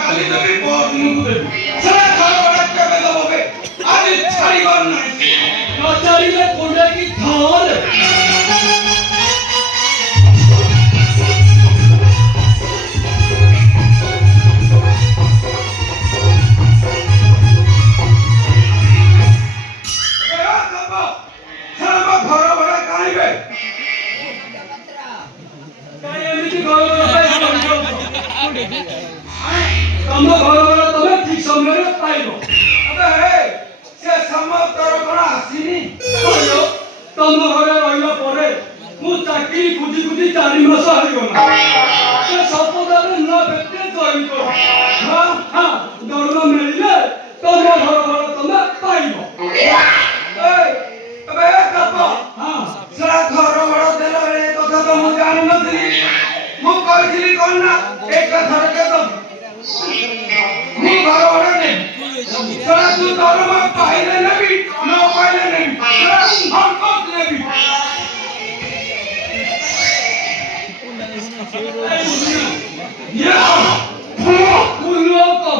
কালি দেবী পরদিন দেবী সারা ঘর কেবে দেববে আজ ছাড়িবার নাই না ছাড়িলে কোনে কি ঘর तम घर तमे ठीक समय पाइब अबे से समतर कोन आसीनी कहियो तम घर रहिला परे मु चाकरी खुजी खुजी 4 मास हारि गला से सपदारे न भेटे जॉइन कर हां हां दरमा मिलले तम घर तमे पाइब अबे कप हां से घर देला रे कथा तो मु जानि नथि मु कहिली कोन ना एक कथा के तो मु घर वाला ने सरा तू दरमा पाइले नबी न पाइले नबी सरा हम कोत नबी या पुलो को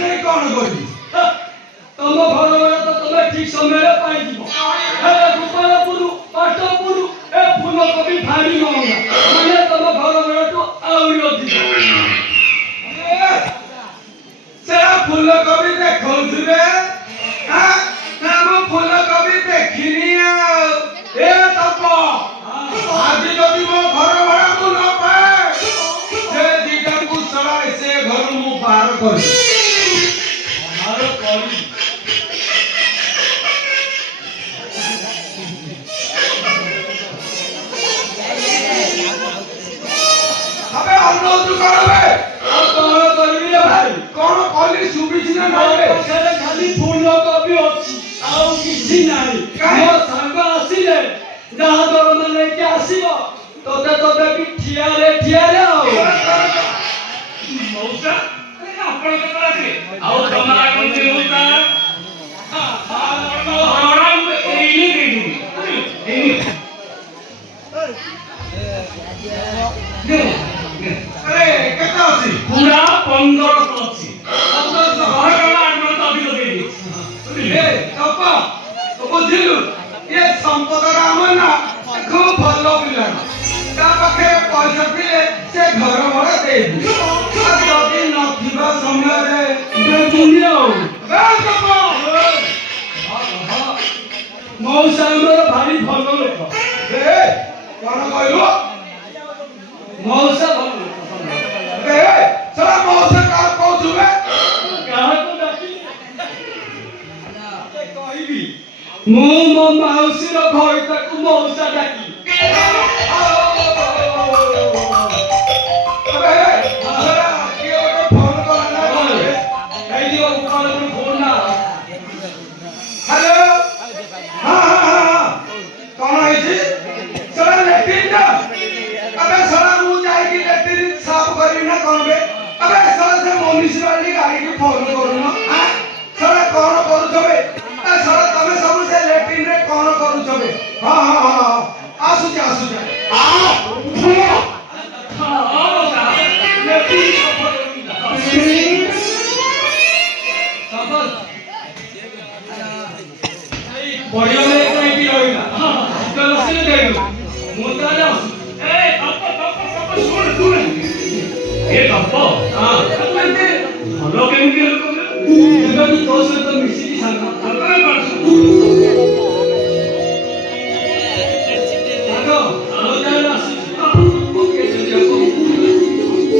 नहीं कौन करी तम घर वाला तो तमे ठीक समय पाइ दिबो ए गोपालपुर पाटपुर ए फूलो को भी भारी मांगा माने तम घर वाला तो आउरी दिबो फूल कभी देखो तुबे हां हम फूल कभी देखिनी ए तपो आज जदी मो घर भरा को न पाए से दिटा को सड़ा से घर मु पार कर पार करी अबे हम लोग करबे कोन कॉली सुबिछि ना नाले सेरे खाली फूल कभी अछि आउ किछि नाही मो संग आसीले जहा दर माने के आसीबो तोते तोते भी ठिया रे आउ मौसा आपण के आसी आउ तमारा कोन मौसा हां हां हरा एनी अरे केता अछि पूरा 15 अछि 15 हरला आठ अभी लगे दी ए तपा तो बुझिलु ये संपद राम ना खूब भलो पिला ता पाखे पैसा दिले से घर भरा दे दी जदी न थिबा समय रे दे दुनिया ए तपा मौसा हमर भारी भलो लोक ए कोन कहलो मौसा भलो ए सला मौसा का कहू छुबे कहा तो डाकी ते कहिबी मो मो मौसी रो भई तक मौसा डाकी अबे सला के ओटे फोन करना बोले कहि दियो ऊपर फोन ना हेलो हां हां कौन है जी सला लेटिन ना अबे सला मु जाई की लेटिन साफ करी ना करबे अबे सला से म्युनिसिपालिटी गाड़ी की फोन करू ना हां सला कौन करू छबे ए सला तमे सब से लेटिन रे कौन करू छबे हां हां हां आसु जा आ लेटिन सफल बढ़िया में कहीं रहिला हां चलो से देलु मोता जा ए तप सुन ए तप हां भलो केमिति लोक तुम तो मिसी की संग